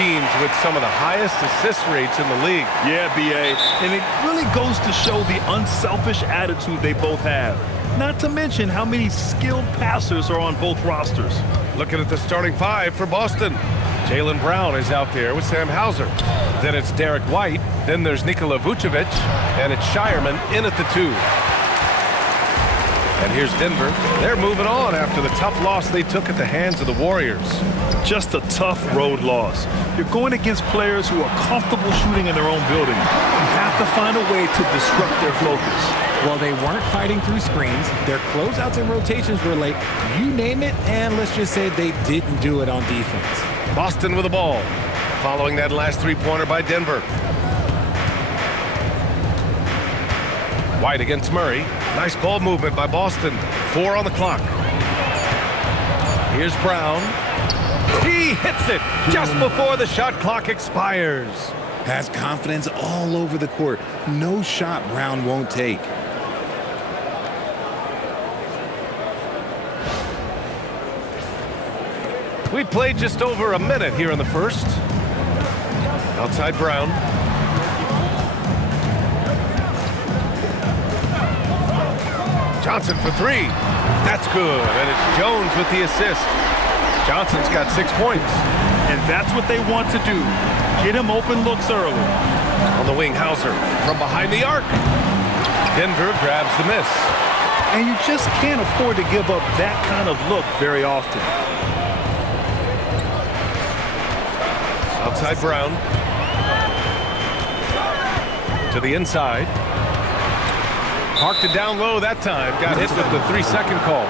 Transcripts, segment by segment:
teams with some of the highest assist rates in the league. Yeah, B.A. And it really goes to show the unselfish attitude they both have. Not to mention how many skilled passers are on both rosters. Looking at the starting five for Boston. Jaylen Brown is out there with Sam Hauser. Then it's Derek White. Then there's Nikola Jokic. And it's Shireman in at the 2. And here's Denver. They're moving on after the tough loss they took at the hands of the Warriors. Just a tough road loss. You're going against players who are comfortable shooting in their own building. You have to find a way to disrupt their focus. Well, they weren't fighting through screens. Their closeouts and rotations were late. You name it, and let's just say they didn't do it on defense. Boston with the ball, following that last three-pointer by Denver. White against Murray. Nice ball movement by Boston. 4 on the clock. Here's Brown. He hits it just before the shot clock expires. Has confidence all over the court. No shot Brown won't take. We played just over a minute here in the first. Outside Brown. Johnson for 3. That's good. And it's Jones with the assist. Johnson's got 6 points. And that's what they want to do. Get him open looks early. On the wing, Hauser from behind the arc. Denver grabs the miss. And you just can't afford to give up that kind of look very often. Outside Brown. To the inside. Parked it down low that time. Got hit with the 3-second call.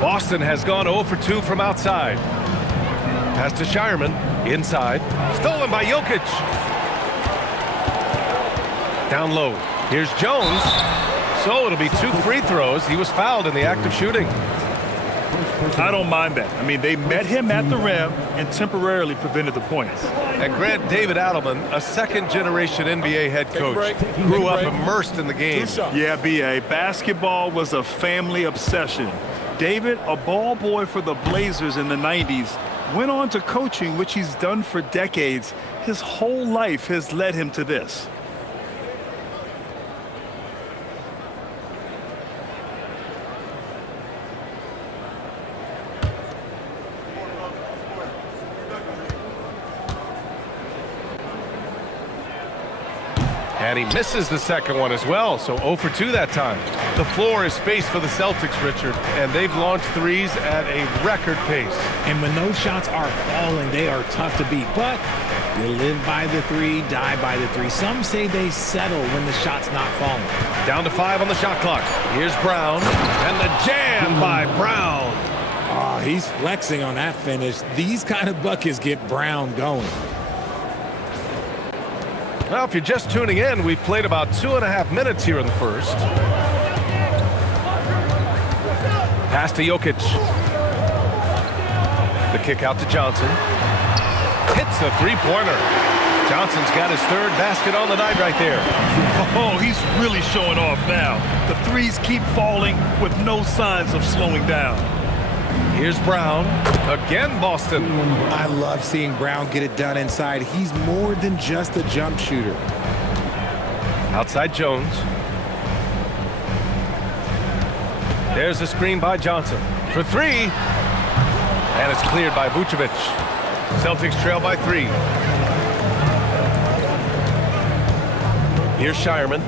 Boston has gone 0 for 2 from outside. Pass to Shireman. Inside. Stolen by Jokic. Down low. Here's Jones. So it'll be 2 free throws. He was fouled in the act of shooting. I don't mind that. I mean, they met him at the rim and temporarily prevented the points. And Grant David Adelman, a second-generation NBA head coach, grew up immersed in the game. Yeah, B.A. Basketball was a family obsession. David, a ball boy for the Blazers in the 90s, went on to coaching, which he's done for decades. His whole life has led him to this. And he misses the second one as well, so 0 for 2 that time. The floor is space for the Celtics, Richard, and they've launched threes at a record pace. And when those shots are falling, they are tough to beat. But you live by the 3, die by the 3. Some say they settle when the shot's not falling. Down to 5 on the shot clock. Here's Brown, and the jam by Brown. Oh, he's flexing on that finish. These kind of buckets get Brown going. Well, if you're just tuning in, we've played about 2.5 minutes here in the first. Pass to Jokic. The kick out to Johnson. Hits a three-pointer. Johnson's got his 3rd basket on the night right there. Oh, he's really showing off now. The threes keep falling with no signs of slowing down. Here's Brown. Again, Boston. I love seeing Brown get it done inside. He's more than just a jump shooter. Outside Jones. There's a screen by Johnson for 3. And it's cleared by Vucevic. Celtics trail by 3. Here's Shireman.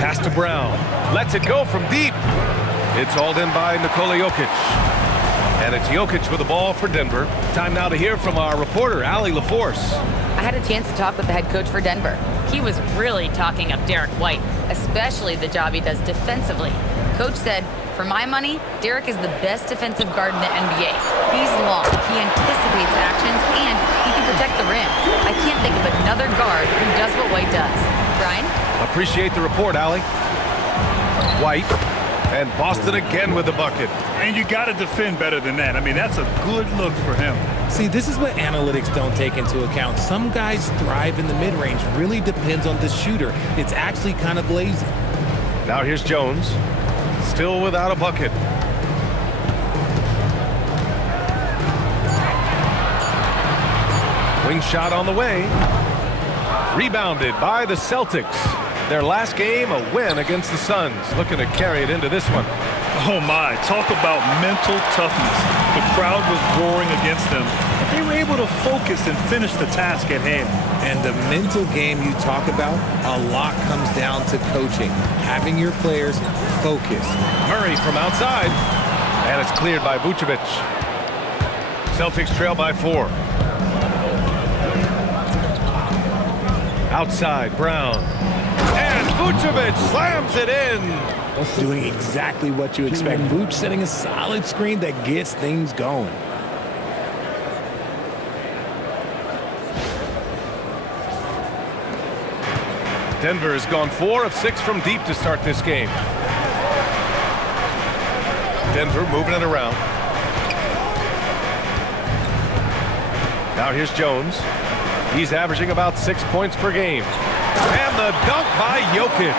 Pass to Brown. Lets it go from deep. It's hauled in by Nikola Jokic. And it's Jokic with the ball for Denver. Time now to hear from our reporter, Allie LaForce. I had a chance to talk with the head coach for Denver. He was really talking up Derek White, especially the job he does defensively. Coach said, for my money, Derek is the best defensive guard in the NBA. He's long, he anticipates actions, and he can protect the rim. I can't think of another guard who does what White does. Brian? Appreciate the report, Allie. White. And Boston again with the bucket. And you got to defend better than that. I mean, that's a good look for him. See, this is what analytics don't take into account. Some guys thrive in the mid-range. Really depends on the shooter. It's actually kind of lazy. Now here's Jones. Still without a bucket. Wing shot on the way. Rebounded by the Celtics. Their last game, a win against the Suns. Looking to carry it into this one. Oh my, talk about mental toughness. The crowd was roaring against them, but they were able to focus and finish the task at hand. And the mental game you talk about, a lot comes down to coaching. Having your players focus. Murray from outside. And it's cleared by Vucevic. Celtics trail by 4. Outside, Brown. And Vucevic slams it in. Doing exactly what you expect. Vooch setting a solid screen that gets things going. Denver has gone 4 of 6 from deep to start this game. Denver moving it around. Now here's Jones. He's averaging about 6 points per game. And the dunk by Jokic.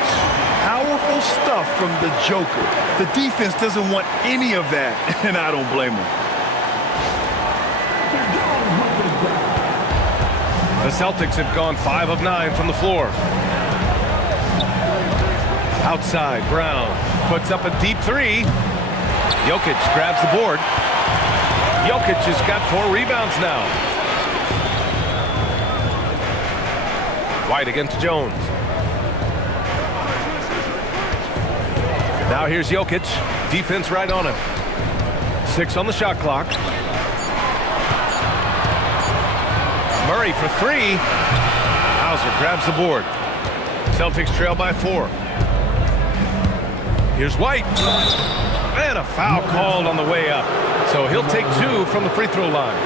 Powerful stuff from the Joker. The defense doesn't want any of that, and I don't blame them. The Celtics have gone 5 of 9 from the floor. Outside, Brown puts up a deep 3. Jokic grabs the board. Jokic has got 4 rebounds now. White against Jones. Now here's Jokic. Defense right on him. 6 on the shot clock. Murray for 3. Hauser grabs the board. Celtics trail by 4. Here's White. And a foul called on the way up. So he'll take 2 from the free throw line.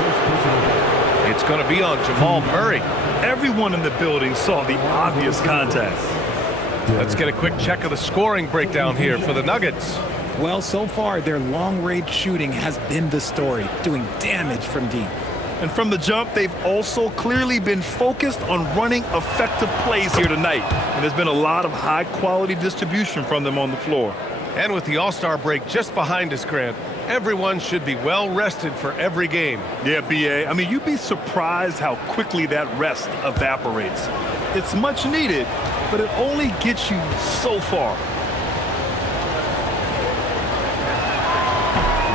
It's going to be on Jamal Murray. Everyone in the building saw the obvious contact. Let's get a quick check of the scoring breakdown here for the Nuggets. Well, so far, their long-range shooting has been the story, doing damage from deep. And from the jump, they've also clearly been focused on running effective plays here tonight. And there's been a lot of high-quality distribution from them on the floor. And with the All-Star break just behind us, Grant, everyone should be well-rested for every game. Yeah, B.A. I mean, you'd be surprised how quickly that rest evaporates. It's much needed, but it only gets you so far.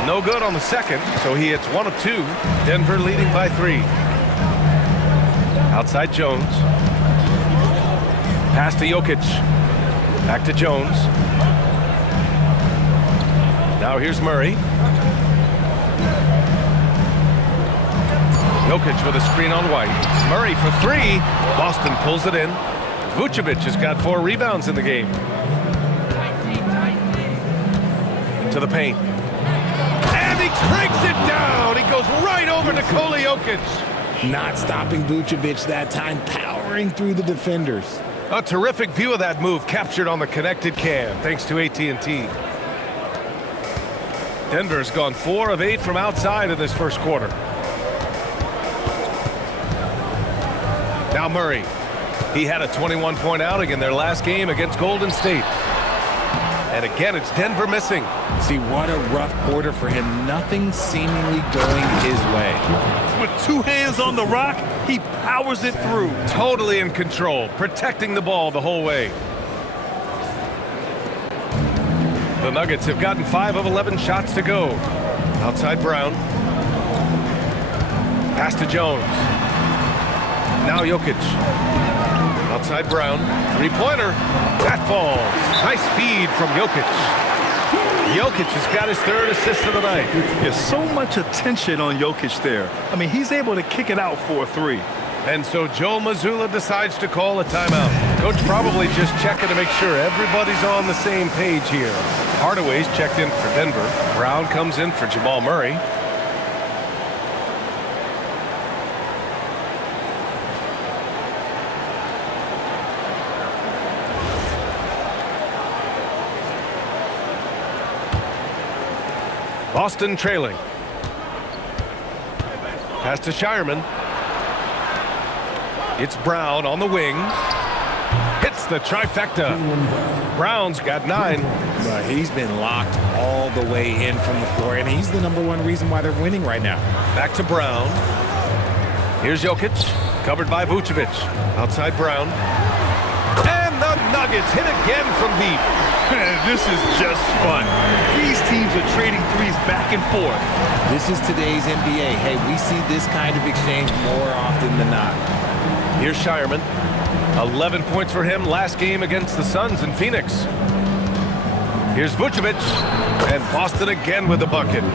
No good on the second, so he hits 1 of 2. Denver leading by 3. Outside Jones. Pass to Jokic. Back to Jones. Now here's Murray. Jokic with a screen on White. Murray for 3. Boston pulls it in. Vucevic has got 4 rebounds in the game. To the paint. And he cranks it down. He goes right over Nikola Jokic. Not stopping Vucevic that time, powering through the defenders. A terrific view of that move captured on the connected cam, thanks to AT&T. Denver's gone 4 of 8 from outside in this first quarter. Now Murray. He had a 21-point outing in their last game against Golden State. And again, it's Denver missing. See, what a rough quarter for him. Nothing seemingly going his way. With 2 hands on the rock, he powers it through. Totally in control, protecting the ball the whole way. The Nuggets have gotten 5 of 11 shots to go. Outside Brown. Pass to Jones. Now Jokic. Outside Brown. 3-pointer. That falls. Nice feed from Jokic. Jokic has got his 3rd assist of the night. There's so much attention on Jokic there. I mean, he's able to kick it out for a 3. And so Joe Mazzulla decides to call a timeout. Coach probably just checking to make sure everybody's on the same page here. Hardaway's checked in for Denver. Brown comes in for Jamal Murray. Boston trailing. Pass to Shireman. It's Brown on the wing. Hits the trifecta. Brown's got 9. But he's been locked all the way in from the floor, and he's the #1 reason why they're winning right now. Back to Brown. Here's Jokic, covered by Vucevic. Outside Brown. And the Nuggets hit again from deep. This is just fun. These teams are trading threes back and forth. This is today's NBA. Hey, we see this kind of exchange more often than not. Here's Shireman. 11 points for him last game against the Suns in Phoenix. Here's Vucevic. And Boston again with the bucket.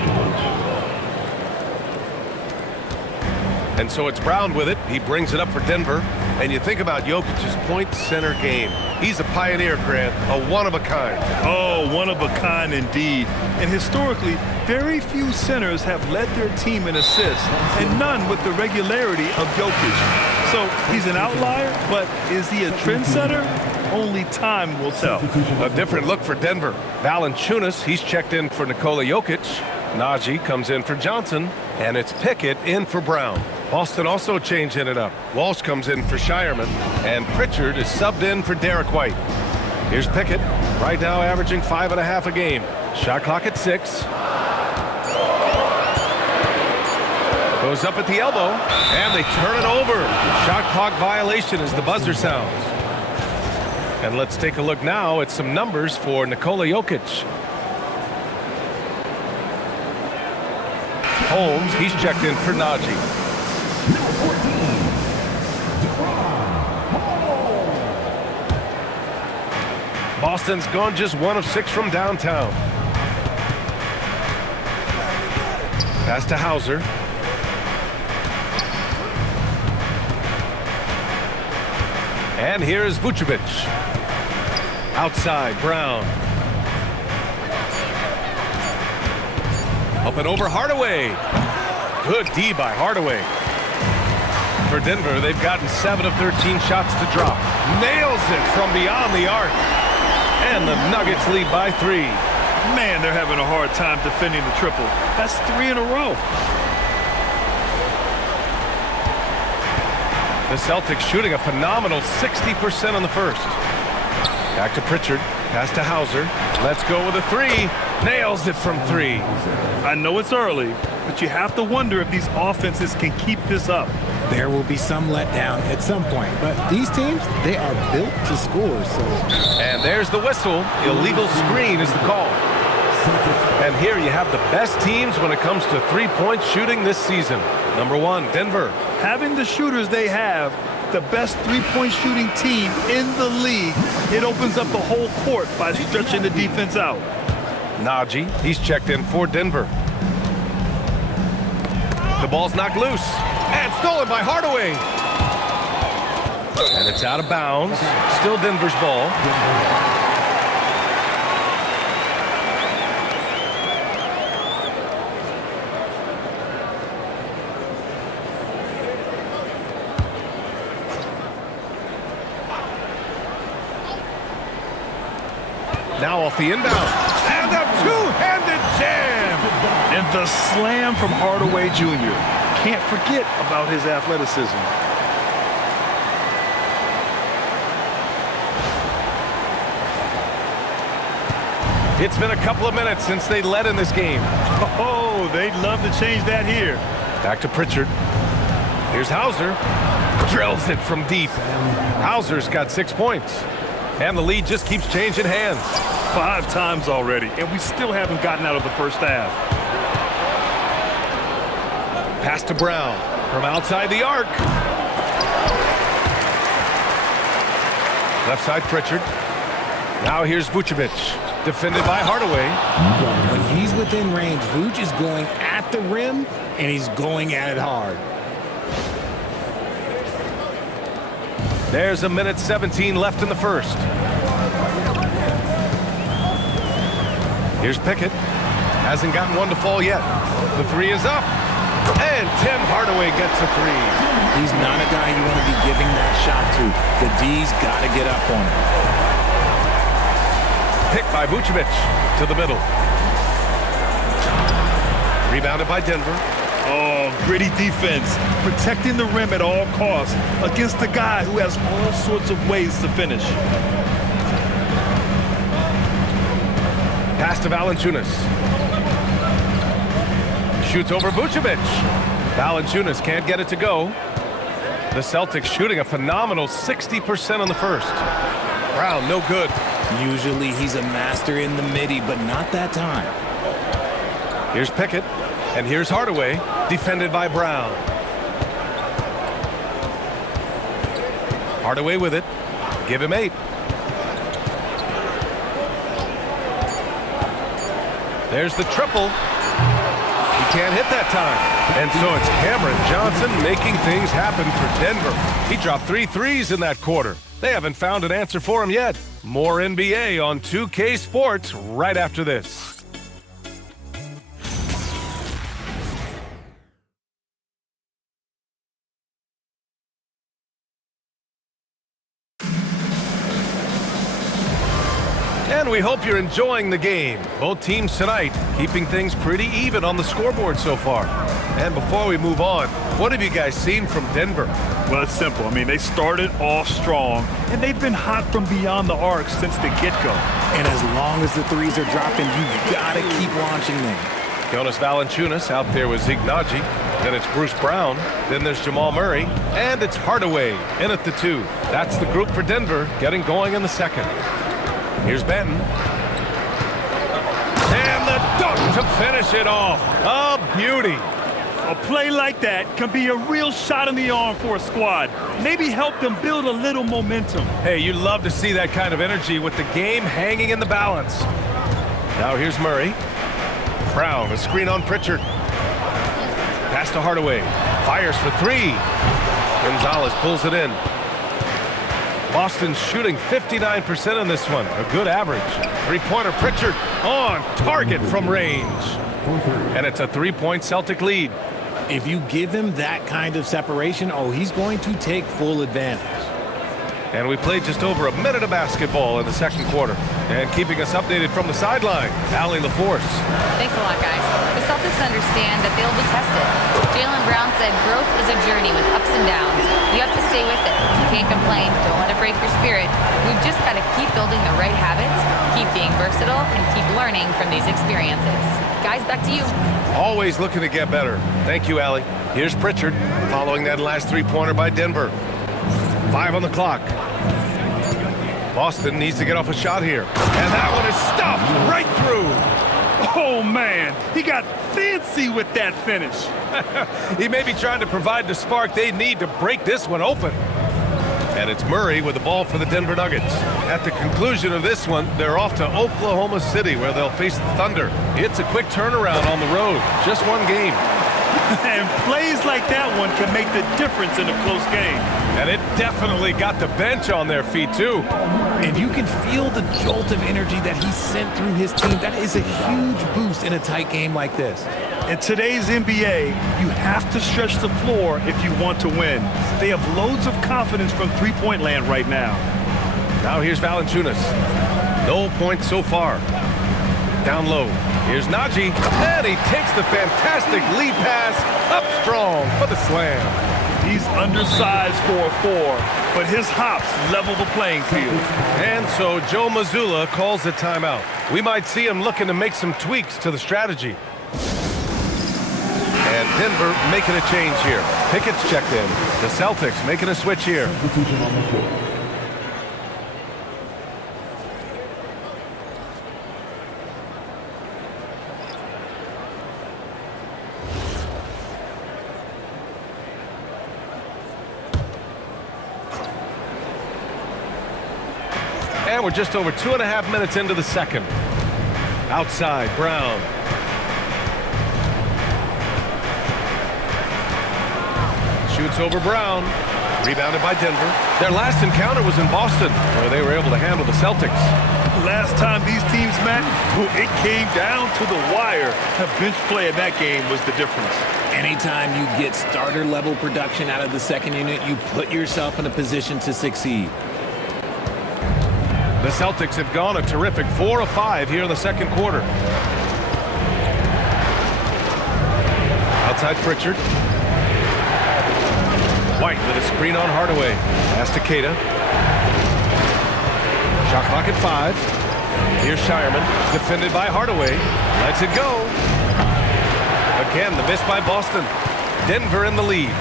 And so it's Brown with it. He brings it up for Denver. And you think about Jokic's point center game. He's a pioneer, Grant, a one-of-a-kind. Oh, one of a kind indeed. And historically, very few centers have led their team in assists, and none with the regularity of Jokic. So he's an outlier, but is he a trendsetter? Only time will tell. A different look for Denver. Valanciunas, he's checked in for Nikola Jokic. Najee comes in for Johnson, and it's Pickett in for Brown. Boston also changing it up. Walsh comes in for Shireman, and Pritchard is subbed in for Derek White. Here's Pickett, right now averaging 5.5 a game. Shot clock at 6. Goes up at the elbow, and they turn it over. Shot clock violation as the buzzer sounds. And let's take a look now at some numbers for Nikola Jokic. Holmes, he's checked in for Najee. Boston's gone just 1 of 6 from downtown. Pass to Hauser. And here's Vucevic. Outside, Brown. Up and over Hardaway. Good D by Hardaway. For Denver, they've gotten 7 of 13 shots to drop. Nails it from beyond the arc. And the Nuggets lead by 3. Man, they're having a hard time defending the triple. That's 3 in a row. The Celtics shooting a phenomenal 60% on the first. Back to Pritchard. Pass to Hauser. Let's go with a 3. Nails it from 3. I know it's early, but you have to wonder if these offenses can keep this up. There will be some letdown at some point, but these teams, they are built to score. So. And there's the whistle. Illegal screen is the call. And here you have the best teams when it comes to three-point shooting this season. #1, Denver. Having the shooters they have, the best three-point shooting team in the league, it opens up the whole court by stretching the defense out. Najee, he's checked in for Denver. The ball's knocked loose and stolen by Hardaway. And it's out of bounds. Still Denver's ball. Now off the inbound. And a two-handed jam. And the slam from Hardaway Jr. Can't forget about his athleticism. It's been a couple of minutes since they led in this game. Oh, they'd love to change that here. Back to Pritchard. Here's Hauser. Drills it from deep. Hauser's got 6 points. And the lead just keeps changing hands. 5 times already, and we still haven't gotten out of the first half. Pass to Brown from outside the arc. Left side Pritchard. Now here's Vucevic. Defended by Hardaway. When he's within range, Vuce is going at the rim, and he's going at it hard. There's 1:17 left in the first. Here's Pickett. Hasn't gotten one to fall yet. The 3 is up. And Tim Hardaway gets a 3. He's not a guy you want to be giving that shot to. The D's got to get up on him. Picked by Vucevic to the middle. Rebounded by Denver. Oh, gritty defense, protecting the rim at all costs against a guy who has all sorts of ways to finish. Pass to Valanciunas. Shoots over Vucevic. Valanciunas can't get it to go. The Celtics shooting a phenomenal 60% on the first. Brown, no good. Usually he's a master in the midi, but not that time. Here's Pickett, and here's Hardaway, defended by Brown. Hardaway with it. Give him 8. There's the triple. He can't hit that time. And so it's Cameron Johnson making things happen for Denver. He dropped 3 threes in that quarter. They haven't found an answer for him yet. More NBA on 2K Sports right after this. And we hope you're enjoying the game. Both teams tonight keeping things pretty even on the scoreboard so far. And before we move on, what have you guys seen from Denver? Well, it's simple. I mean, they started off strong, and they've been hot from beyond the arc since the get-go. And as long as the threes are dropping, you've got to keep launching them. Jonas Valanciunas out there with Ignaji. Then it's Bruce Brown. Then there's Jamal Murray. And it's Hardaway in at the 2. That's the group for Denver getting going in the second. Here's Benton. And the dunk to finish it off. A beauty. A play like that can be a real shot in the arm for a squad. Maybe help them build a little momentum. Hey, you love to see that kind of energy with the game hanging in the balance. Now here's Murray. Brown, a screen on Pritchard. Pass to Hardaway. Fires for 3. Gonzalez pulls it in. Boston shooting 59% in this one. A good average. Three-pointer Pritchard on target from range. And it's a 3-point Celtic lead. If you give him that kind of separation, oh, he's going to take full advantage. And we played just over a minute of basketball in the second quarter. And keeping us updated from the sideline, Allie LaForce. Thanks a lot, guys. The Celtics understand that they'll be tested. Jaylen Brown said growth is a journey with ups and downs. You have to stay with it. You can't complain. Don't let it break your spirit. We've just got to keep building the right habits, keep being versatile, and keep learning from these experiences. Guys, back to you. Always looking to get better. Thank you, Allie. Here's Pritchard following that last three-pointer by Denver. 5 on the clock. Boston needs to get off a shot here. And that one is stuffed right through. Oh, man, he got fancy with that finish. He may be trying to provide the spark they need to break this one open. And it's Murray with the ball for the Denver Nuggets. At the conclusion of this one, they're off to Oklahoma City where they'll face the Thunder. It's a quick turnaround on the road. Just one game. And plays like that one can make the difference in a close game. And it definitely got the bench on their feet, too. And you can feel the jolt of energy that he sent through his team. That is a huge boost in a tight game like this. In today's NBA, you have to stretch the floor if you want to win. They have loads of confidence from three-point land right now. Now here's Valanciunas. No points so far. Down low. Here's Naji. And he takes the fantastic lead pass up strong for the slam. He's undersized for a 4, but his hops level the playing field. And so Joe Mazzulla calls the timeout. We might see him looking to make some tweaks to the strategy. And Denver making a change here. Pickett's checked in. The Celtics making a switch here. And we're just over 2.5 minutes into the second. Outside, Brown. Shoots over Brown. Rebounded by Denver. Their last encounter was in Boston, where they were able to handle the Celtics. Last time these teams met, it came down to the wire. The bench play in that game was the difference. Anytime you get starter-level production out of the second unit, you put yourself in a position to succeed. The Celtics have gone a terrific 4 of 5 here in the second quarter. Outside Pritchard. White with a screen on Hardaway. Pass to Tatum. Shot clock at 5. Here's Shireman, defended by Hardaway. Lets it go. Again, the miss by Boston. Denver in the lead.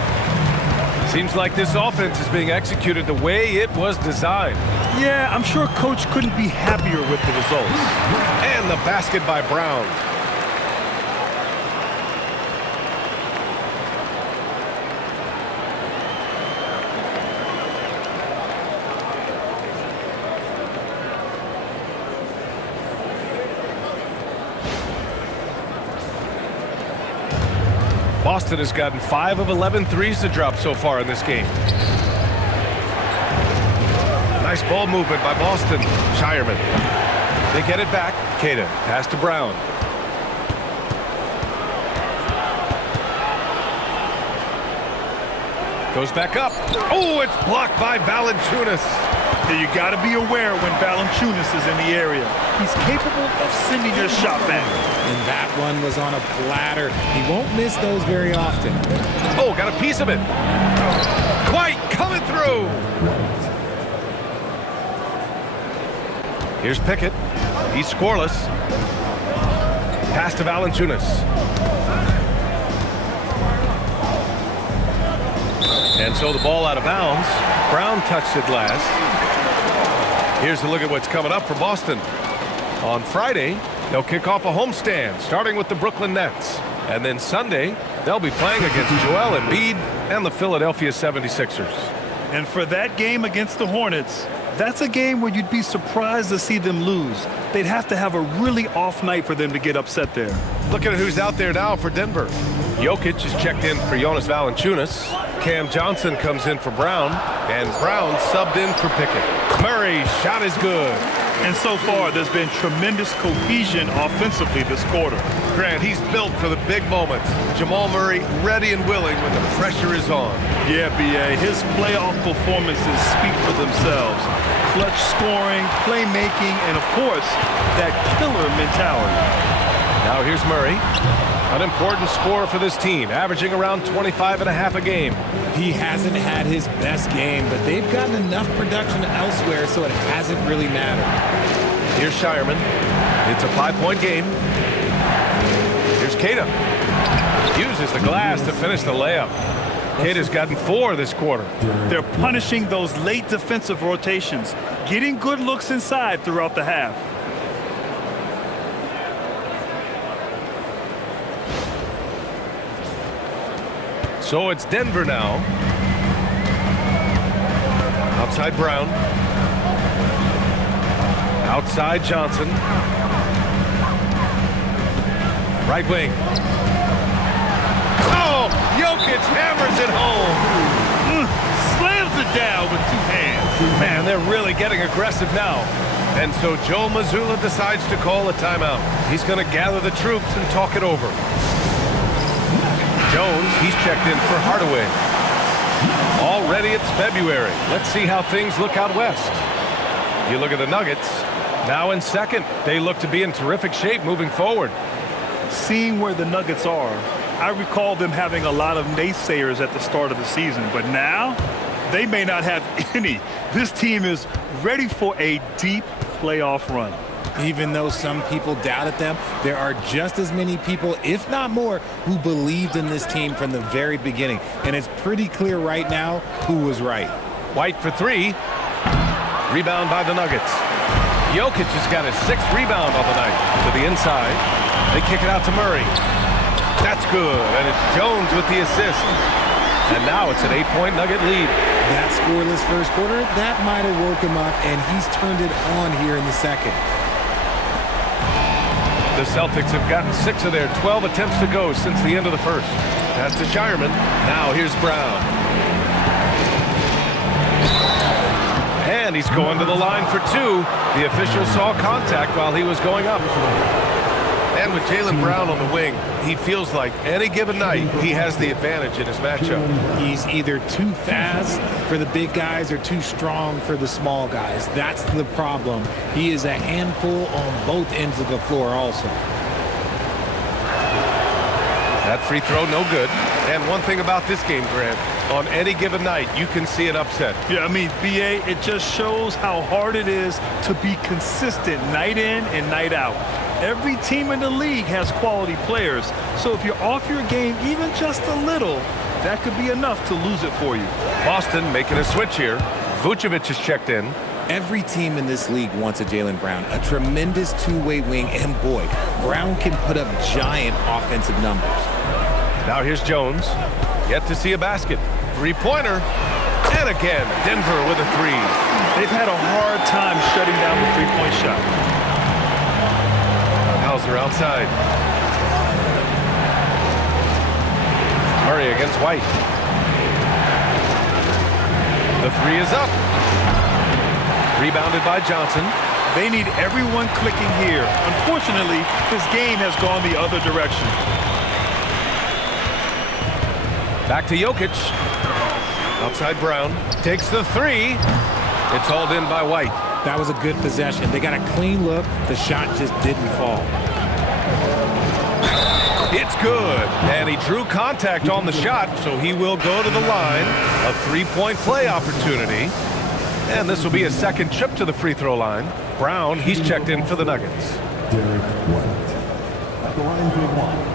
Seems like this offense is being executed the way it was designed. Yeah, I'm sure Coach couldn't be happier with the results. And the basket by Brown. Boston has gotten 5 of 11 threes to drop so far in this game. Nice ball movement by Boston. Shireman. They get it back. Tatum. Pass to Brown. Goes back up. Oh, it's blocked by Valanciunas. You got to be aware when Valanciunas is in the area. He's capable of sending your shot back. And that one was on a platter. He won't miss those very often. Oh, got a piece of it. White coming through. Here's Pickett. He's scoreless. Pass to Valanciunas. And so the ball out of bounds. Brown touched it last. Here's a look at what's coming up for Boston. On Friday, they'll kick off a homestand, starting with the Brooklyn Nets. And then Sunday, they'll be playing against Joel Embiid and the Philadelphia 76ers. And for that game against the Hornets, that's a game where you'd be surprised to see them lose. They'd have to have a really off night for them to get upset there. Look at who's out there now for Denver. Jokic is checked in for Jonas Valanciunas. Cam Johnson comes in for Brown. And Brown subbed in for Pickett. Murray's shot is good. And so far, there's been tremendous cohesion offensively this quarter. Grant, he's built for the big moments. Jamal Murray ready and willing when the pressure is on. Yeah, B.A. His playoff performances speak for themselves. Clutch scoring, playmaking, and of course, that killer mentality. Now here's Murray. An important scorer for this team, averaging around 25.5 a game. He hasn't had his best game, but they've gotten enough production elsewhere, so it hasn't really mattered. Here's Shireman. It's a 5-point game. Here's Tatum. Uses the glass to finish the layup. Tatum's gotten 4 this quarter. They're punishing those late defensive rotations, getting good looks inside throughout the half. So it's Denver now. Outside Brown. Outside Johnson. Right wing. Oh, Jokic hammers it home. Slams it down with 2 hands. Man, they're really getting aggressive now. And so Joe Mazzulla decides to call a timeout. He's going to gather the troops and talk it over. Jones, he's checked in for Hardaway. Already it's February. Let's see how things look out west. You look at the Nuggets, now in second. They look to be in terrific shape moving forward. Seeing where the Nuggets are, I recall them having a lot of naysayers at the start of the season, but now they may not have any. This team is ready for a deep playoff run. Even though some people doubted them, there are just as many people, if not more, who believed in this team from the very beginning. And it's pretty clear right now who was right. White for 3. Rebound by the Nuggets. Jokic has got his 6th rebound on the night. To the inside. They kick it out to Murray. That's good. And it's Jones with the assist. And now it's an 8-point Nugget lead. That scoreless first quarter, that might have woke him up, and he's turned it on here in the second. The Celtics have gotten 6 of their 12 attempts to go since the end of the first. Pass to Shireman. Now here's Brown. And he's going to the line for 2. The official saw contact while he was going up. And with Jaylen Brown on the wing, he feels like any given night he has the advantage in his matchup. He's either too fast for the big guys or too strong for the small guys. That's the problem. He is a handful on both ends of the floor also. That free throw, no good. And one thing about this game, Grant, on any given night, you can see an upset. Yeah, I mean, BA, it just shows how hard it is to be consistent night in and night out. Every team in the league has quality players. So if you're off your game even just a little, that could be enough to lose it for you. Boston making a switch here. Vucevic is checked in. Every team in this league wants a Jaylen Brown, a tremendous two-way wing, and boy, Brown can put up giant offensive numbers. Now here's Jones. Yet to see a basket. Three-pointer. And again, Denver with a three. They've had a hard time shutting down the three-point shot. Hauser outside. Murray against White. The three is up. Rebounded by Johnson. They need everyone clicking here. Unfortunately, this game has gone the other direction. Back to Jokic. Outside Brown. Takes the three. It's hauled in by White. That was a good possession. They got a clean look. The shot just didn't fall. It's good. And he drew contact on the shot, so he will go to the line. A three-point play opportunity. And this will be a second trip to the free throw line. Brown, he's checked in for the Nuggets. Derek White at the line for one.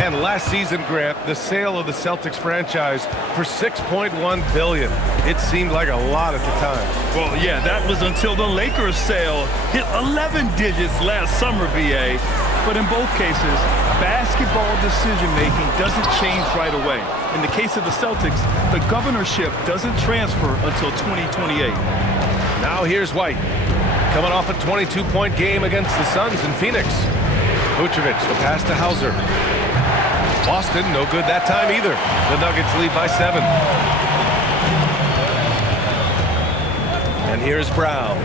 And last season, Grant, the sale of the Celtics franchise for $6.1 billion. It seemed like a lot at the time. Well, yeah, that was until the Lakers sale hit 11 digits last summer, BA. But in both cases, basketball decision-making doesn't change right away. In the case of the Celtics, the governorship doesn't transfer until 2028. Now here's White, coming off a 22-point game against the Suns in Phoenix. Vucevic, the pass to Hauser. Boston, no good that time either. The Nuggets lead by 7. And here's Brown.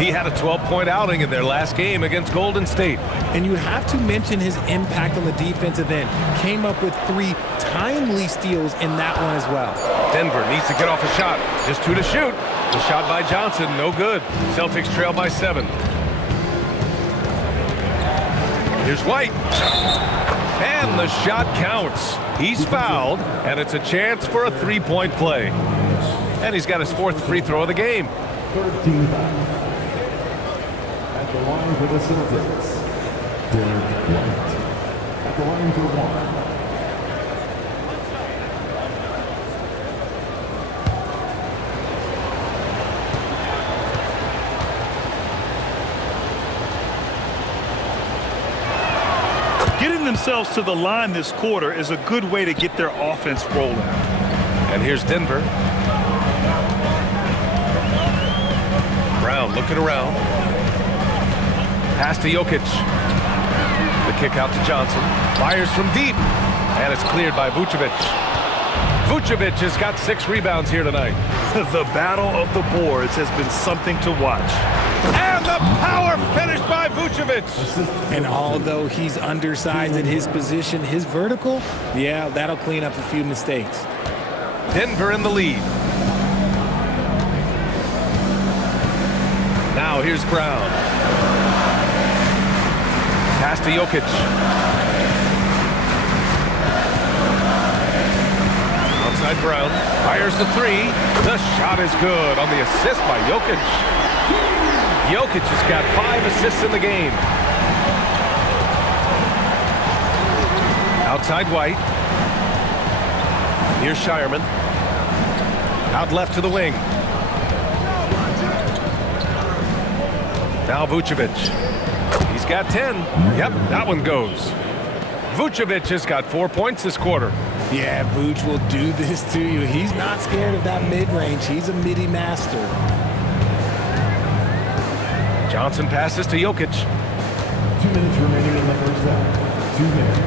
He had a 12-point outing in their last game against Golden State. And you have to mention his impact on the defensive end. Came up with 3 timely steals in that one as well. Denver needs to get off a shot. Just 2 to shoot. The shot by Johnson, no good. Celtics trail by 7. Here's White. And the shot counts. He's fouled, and it's a chance for a three-point play. And he's got his 4th free throw of the game. 13 foul. At the line for the Celtics, Derek White. At the line for one. Getting themselves to the line this quarter is a good way to get their offense rolling. And here's Denver. Brown looking around. Pass to Jokic. The kick out to Johnson. Fires from deep. And it's cleared by Vucevic. Vucevic has got 6 rebounds here tonight. The battle of the boards has been something to watch. And the power finish by Vucevic. And although he's undersized at his position, his vertical, yeah, that'll clean up a few mistakes. Denver in the lead. Now here's Brown. Pass to Jokic. Outside Brown. Fires the 3. The shot is good on the assist by Jokic. Jokic has got 5 assists in the game. Outside White. Here's Shireman. Out left to the wing. Now Vucevic. He's got 10. Yep, that one goes. Vucevic has got 4 points this quarter. Yeah, Vuce will do this to you. He's not scared of that mid-range. He's a midi master. Johnson passes to Jokic. 2 minutes remaining in the first half. 2 minutes.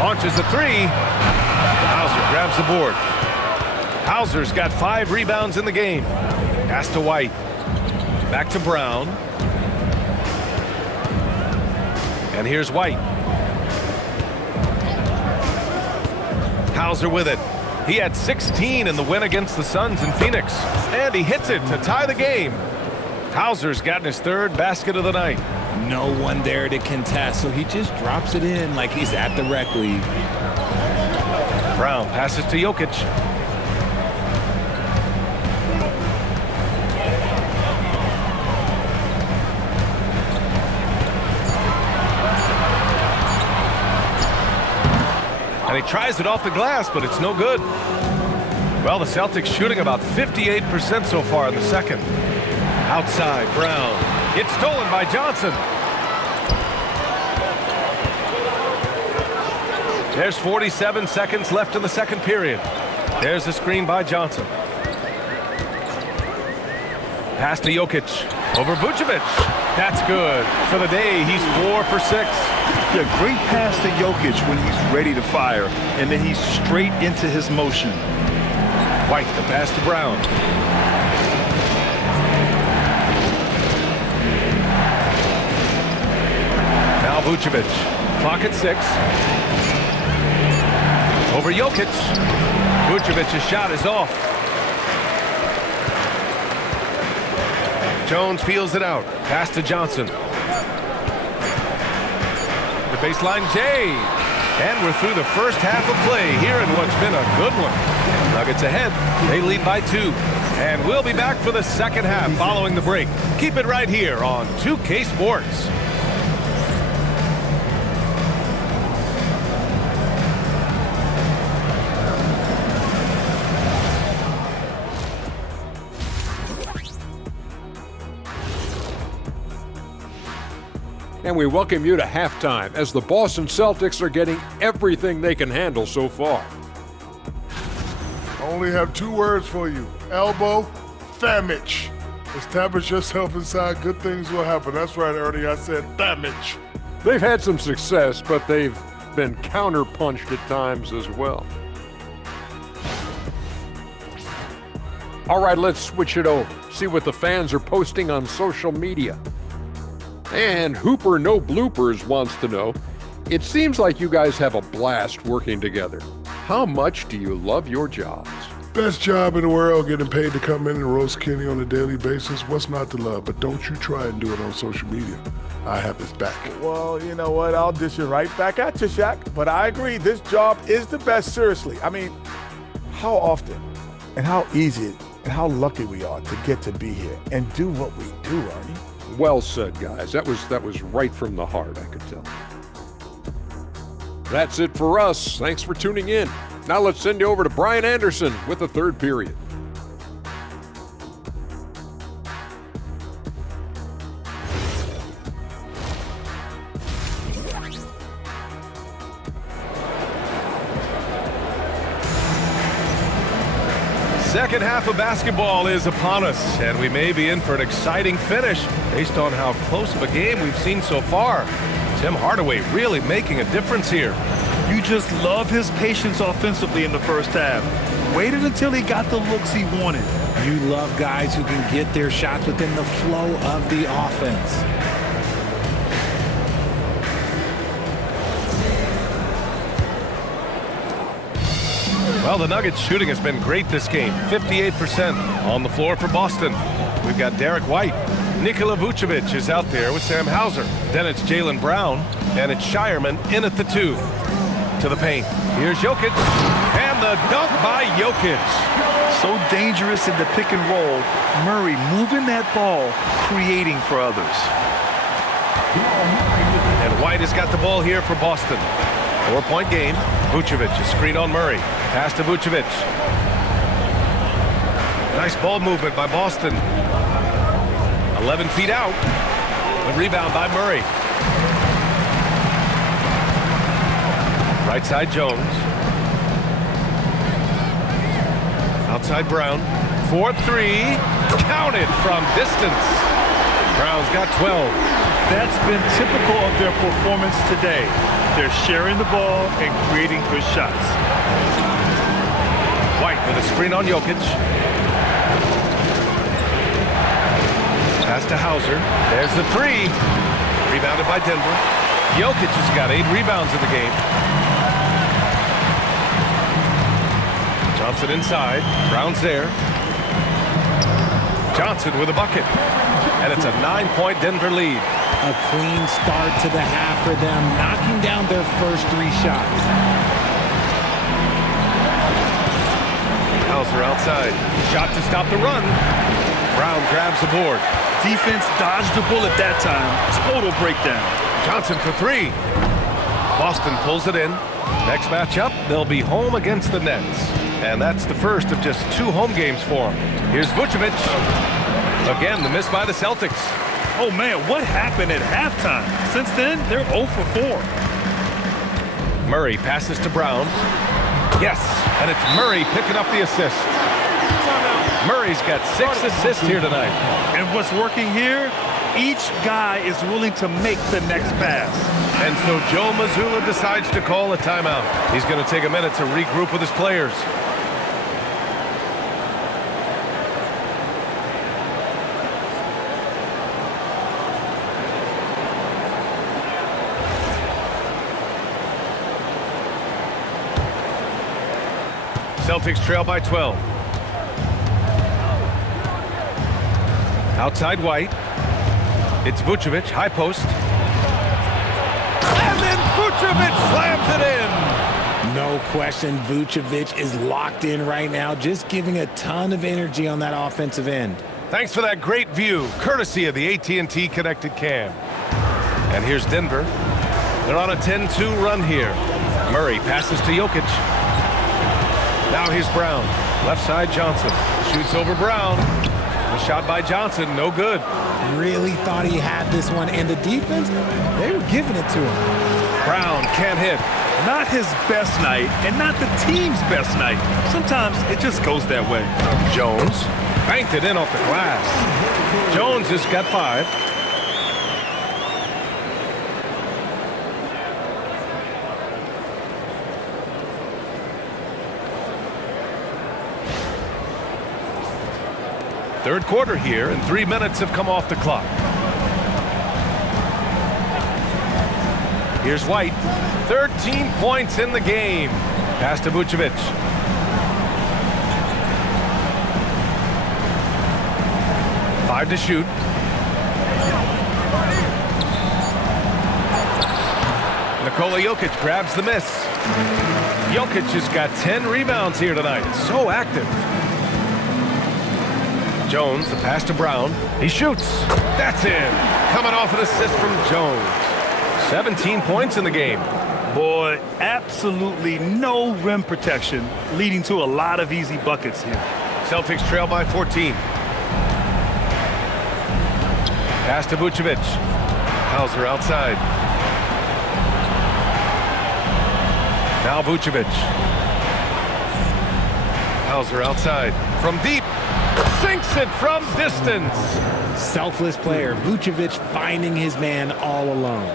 Launches a 3. Hauser grabs the board. Hauser's got 5 rebounds in the game. Pass to White. Back to Brown. And here's White. Hauser with it. He had 16 in the win against the Suns in Phoenix. And he hits it to tie the game. Hauser's gotten his third basket of the night. No one there to contest, so he just drops it in like he's at the rec league. Brown passes to Jokic. And he tries it off the glass, but it's no good. Well, the Celtics shooting about 58% so far in the second. Outside, Brown. It's stolen by Johnson. There's 47 seconds left in the second period. There's the screen by Johnson. Pass to Jokic. Over Vucevic. That's good. For the day, he's 4 for 6. Yeah, great pass to Jokic when he's ready to fire, and then he's straight into his motion. White, the pass to Brown. Now Vucevic. Clock at 6. Over Jokic. Vucevic's shot is off. Jones feels it out. Pass to Johnson. The baseline Jay. And we're through the first half of play here in what's been a good one. Nuggets ahead. They lead by 2. And we'll be back for the second half following the break. Keep it right here on 2K Sports. And we welcome you to halftime as the Boston Celtics are getting everything they can handle so far. I only have 2 words for you. Elbow, damage. Establish yourself inside, good things will happen. That's right, Ernie, I said damage. They've had some success, but they've been counterpunched at times as well. All right, let's switch it over. See what the fans are posting on social media. And Hooper No Bloopers wants to know, it seems like you guys have a blast working together. How much do you love your jobs? Best job in the world, getting paid to come in and roast Kenny on a daily basis. What's not to love? But don't you try and do it on social media. I have his back. Well, you know what? I'll dish it right back at you, Shaq. But I agree, this job is the best, seriously. I mean, how often and how easy and how lucky we are to get to be here and do what we do, Ernie. Well said, guys. That was right from the heart, I could tell. That's it for us. Thanks for tuning in. Now let's send you over to Brian Anderson with the third period. Second half of basketball is upon us, and we may be in for an exciting finish based on how close of a game we've seen so far. Tim Hardaway really making a difference here. You just love his patience offensively in the first half. Waited until he got the looks he wanted. You love guys who can get their shots within the flow of the offense. Well, the Nuggets shooting has been great this game. 58% on the floor for Boston. We've got Derek White. Nikola Vucevic is out there with Sam Hauser. Then it's Jaylen Brown, and it's Shireman in at the 2. To the paint. Here's Jokic. And the dunk by Jokic. So dangerous in the pick and roll. Murray moving that ball, creating for others. And White has got the ball here for Boston. 4-point game. Vucevic is screen on Murray. Pass to Vucevic. Nice ball movement by Boston. 11 feet out. The rebound by Murray. Right side Jones. Outside Brown. 4-3. Counted from distance. Brown's got 12. That's been typical of their performance today. They're sharing the ball and creating good shots. White with a screen on Jokic. Pass to Hauser. There's the 3. Rebounded by Denver. Jokic has got 8 rebounds in the game. Johnson inside. Brown's there. Johnson with a bucket. And it's a 9-point Denver lead. A clean start to the half for them, knocking down their first 3 shots. Hauser outside. Shot to stop the run. Brown grabs the board. Defense dodged the bullet that time. Total breakdown. Johnson for 3. Boston pulls it in. Next matchup, they'll be home against the Nets. And that's the first of just 2 home games for them. Here's Vucevic. Again, the miss by the Celtics. Oh, man, what happened at halftime? Since then, they're 0 for 4. Murray passes to Brown. Yes, and it's Murray picking up the assist. Murray's got 6 assists here tonight. And what's working here? Each guy is willing to make the next pass. And so Joe Mazzulla decides to call a timeout. He's going to take a minute to regroup with his players. Celtics trail by 12. Outside White. It's Vucevic, high post. And then Vucevic slams it in. No question, Vucevic is locked in right now, just giving a ton of energy on that offensive end. Thanks for that great view, courtesy of the AT&T Connected Cam. And here's Denver. They're on a 10-2 run here. Murray passes to Jokic. Now here's Brown. Left side, Johnson. Shoots over Brown. The shot by Johnson, no good. Really thought he had this one, and the defense, they were giving it to him. Brown can't hit. Not his best night, and not the team's best night. Sometimes it just goes that way. Jones banked it in off the glass. Jones has got 5. Third quarter here, and 3 minutes have come off the clock. Here's White. 13 points in the game. Pass to Vucevic. Five to shoot. Nikola Jokic grabs the miss. Jokic has got 10 rebounds here tonight. So active. Jones, the pass to Brown. He shoots. That's in. Coming off an assist from Jones. 17 points in the game. Boy, absolutely no rim protection, leading to a lot of easy buckets here. Celtics trail by 14. Pass to Vucevic. Hauser outside. Now Vucevic. Hauser outside. From deep. Sinks it from distance. Selfless player. Vucevic finding his man all alone.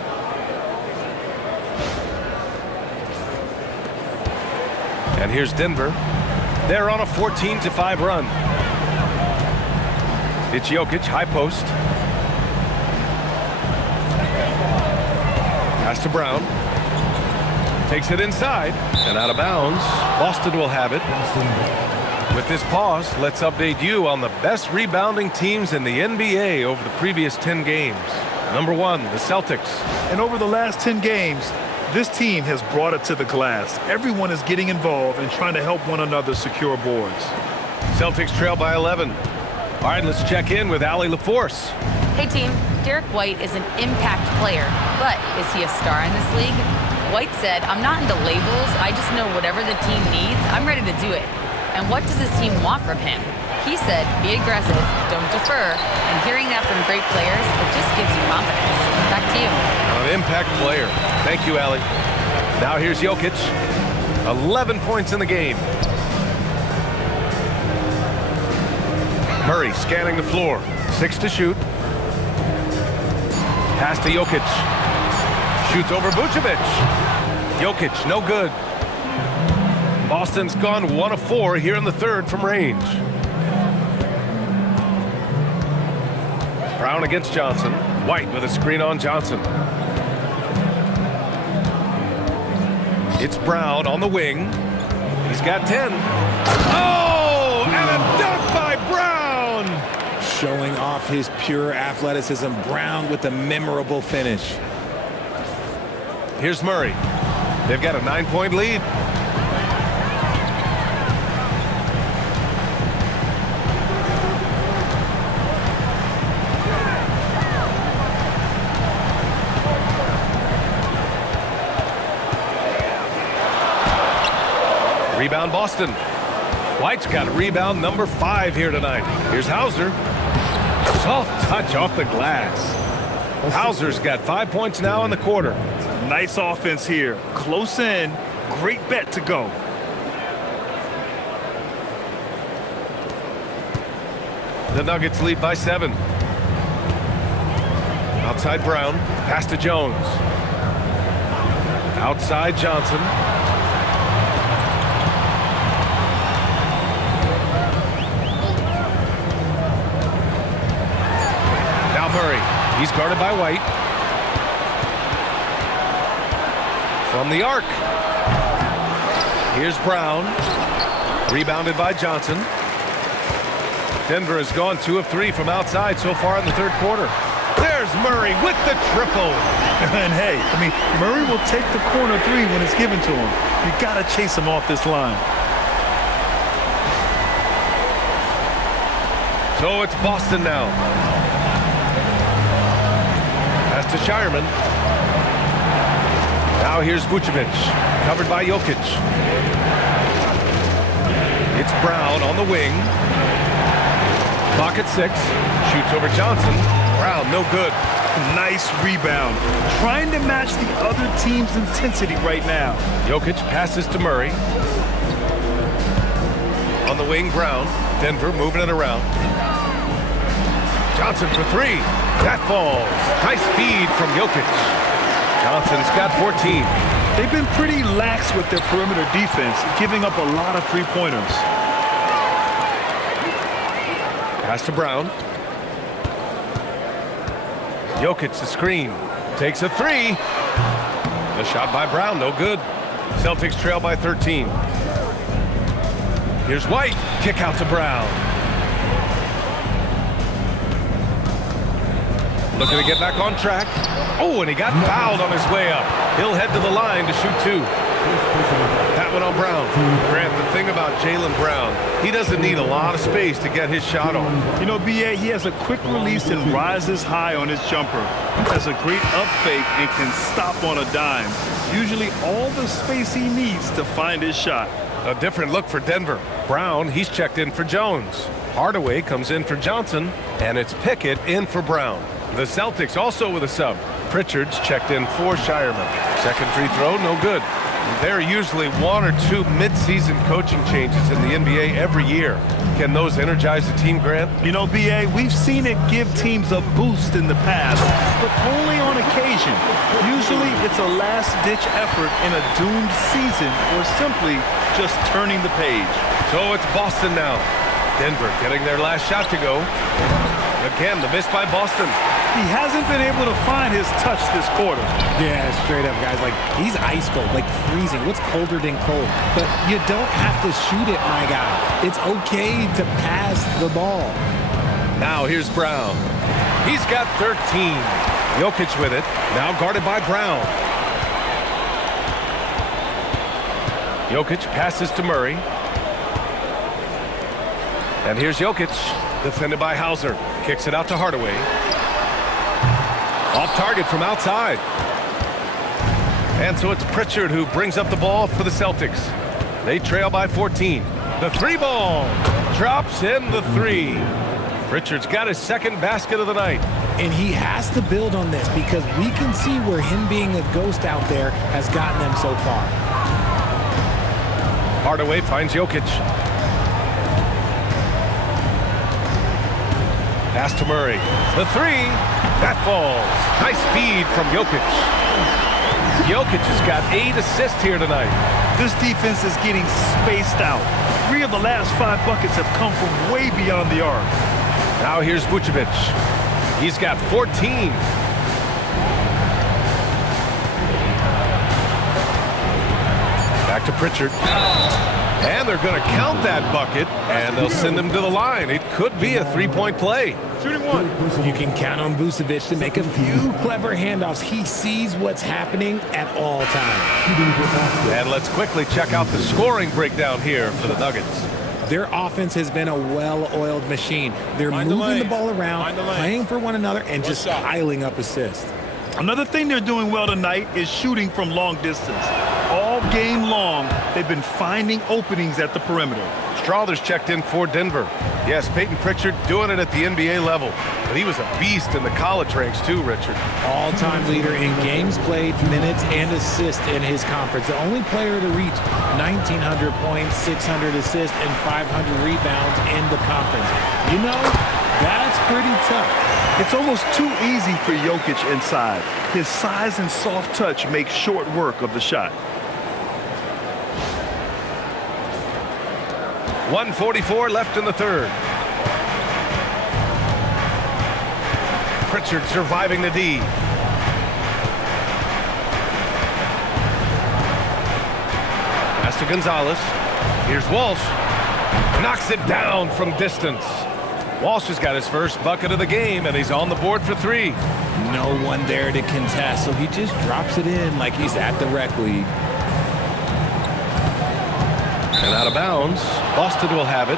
And here's Denver. They're on a 14-5 run. It's Jokic, high post. Pass to Brown. Takes it inside and out of bounds. Boston will have it. With this pause, let's update you on the best rebounding teams in the NBA over the previous 10 games. Number 1, the Celtics. And over the last 10 games, this team has brought it to the glass. Everyone is getting involved and trying to help one another secure boards. Celtics trail by 11. All right, let's check in with Allie LaForce. Hey team, Derek White is an impact player, but is he a star in this league? White said, "I'm not into labels, I just know whatever the team needs, I'm ready to do it. And what does his team want from him?" He said, "Be aggressive, don't defer," and hearing that from great players, it just gives you confidence. Back to you. An impact player. Thank you, Allie. Now here's Jokic. 11 points in the game. Murray scanning the floor. 6 to shoot. Pass to Jokic. Shoots over Vucevic. Jokic, no good. Boston's gone 1 of 4 here in the third from range. Brown against Johnson. White with a screen on Johnson. It's Brown on the wing. He's got 10. Oh, and a dunk by Brown. Showing off his pure athleticism. Brown with a memorable finish. Here's Murray. They've got a 9-point lead. Rebound Boston. White's got rebound number 5 here tonight. Here's Hauser. Soft touch off the glass. Hauser's got 5 points now in the quarter. Nice offense here. Close in. Great bet to go. The Nuggets lead by 7. Outside Brown. Pass to Jones. Outside Johnson. Now Murray. He's guarded by White. From the arc. Here's Brown. Rebounded by Johnson. Denver has gone 2 of 3 from outside so far in the third quarter. There's Murray with the triple. And hey, I mean, Murray will take the corner 3 when it's given to him. You got to chase him off this line. So it's Boston now. Pass to Shireman. Now here's Vucevic, covered by Jokic. It's Brown on the wing. Clock at 6. Shoots over Johnson. Brown, no good. Nice rebound. Trying to match the other team's intensity right now. Jokic passes to Murray. On the wing, Brown. Denver moving it around. Johnson for 3. That falls. Nice feed from Jokic. Johnson's got 14. They've been pretty lax with their perimeter defense, giving up a lot of three-pointers. Pass to Brown. Jokic the screen. Takes a 3. The shot by Brown, no good. Celtics trail by 13. Here's White. Kick out to Brown. Looking to get back on track. Oh, and he got fouled on his way up. He'll head to the line to shoot 2. That one on Brown. Grant, the thing about Jaylen Brown, he doesn't need a lot of space to get his shot off. You know, B.A., he has a quick release and rises high on his jumper. Has a great up fake and can stop on a dime. Usually all the space he needs to find his shot. A different look for Denver. Brown, he's checked in for Jones. Hardaway comes in for Johnson, and it's Pickett in for Brown. The Celtics also with a sub. Pritchard's checked in for Shireman. Second free throw, no good. There are usually 1 or 2 mid-season coaching changes in the NBA every year. Can those energize the team, Grant? You know, B.A., we've seen it give teams a boost in the past, but only on occasion. Usually it's a last-ditch effort in a doomed season or simply just turning the page. So it's Boston now. Denver getting their last shot to go. Again, the miss by Boston. He hasn't been able to find his touch this quarter. Yeah, straight up, guys. Like, he's ice cold, like freezing. What's colder than cold? But you don't have to shoot it, my guy. It's okay to pass the ball. Now here's Brown. He's got 13. Jokic with it. Now guarded by Brown. Jokic passes to Murray. And here's Jokic, defended by Hauser. Kicks it out to Hardaway. Off target from outside. And so it's Pritchard who brings up the ball for the Celtics. They trail by 14. The 3 ball drops in the 3. Pritchard's got his second basket of the night. And he has to build on this because we can see where him being a ghost out there has gotten them so far. Hardaway finds Jokic. Pass to Murray. The 3. That falls. Nice feed from Jokic. Jokic has got 8 assists here tonight. This defense is getting spaced out. 3 of the last 5 buckets have come from way beyond the arc. Now here's Vucevic. He's got 14. Back to Pritchard. And they're going to count that bucket, and they'll send him to the line. It could be a three-point play. Shooting one. You can count on Vucevic to make a few clever handoffs. He sees what's happening at all times. And let's quickly check out the scoring breakdown here for the Nuggets. Their offense has been a well-oiled machine. They're moving the ball around, playing for one another, and just piling up assists. Another thing they're doing well tonight is shooting from long distance. All game long, they've been finding openings at the perimeter. Strawther's checked in for Denver. Yes, Peyton Pritchard doing it at the NBA level. But he was a beast in the college ranks too, Richard. All-time leader in games played, minutes, and assists in his conference. The only player to reach 1,900 points, 600 assists, and 500 rebounds in the conference. You know, that's pretty tough. It's almost too easy for Jokic inside. His size and soft touch make short work of the shot. 1:44 left in the third. Pritchard surviving the D. Pass to Gonzalez. Here's Walsh. Knocks it down from distance. Walsh has got his first bucket of the game, and he's on the board for three. No one there to contest, so he just drops it in like he's at the rec league. And out of bounds, Boston will have it.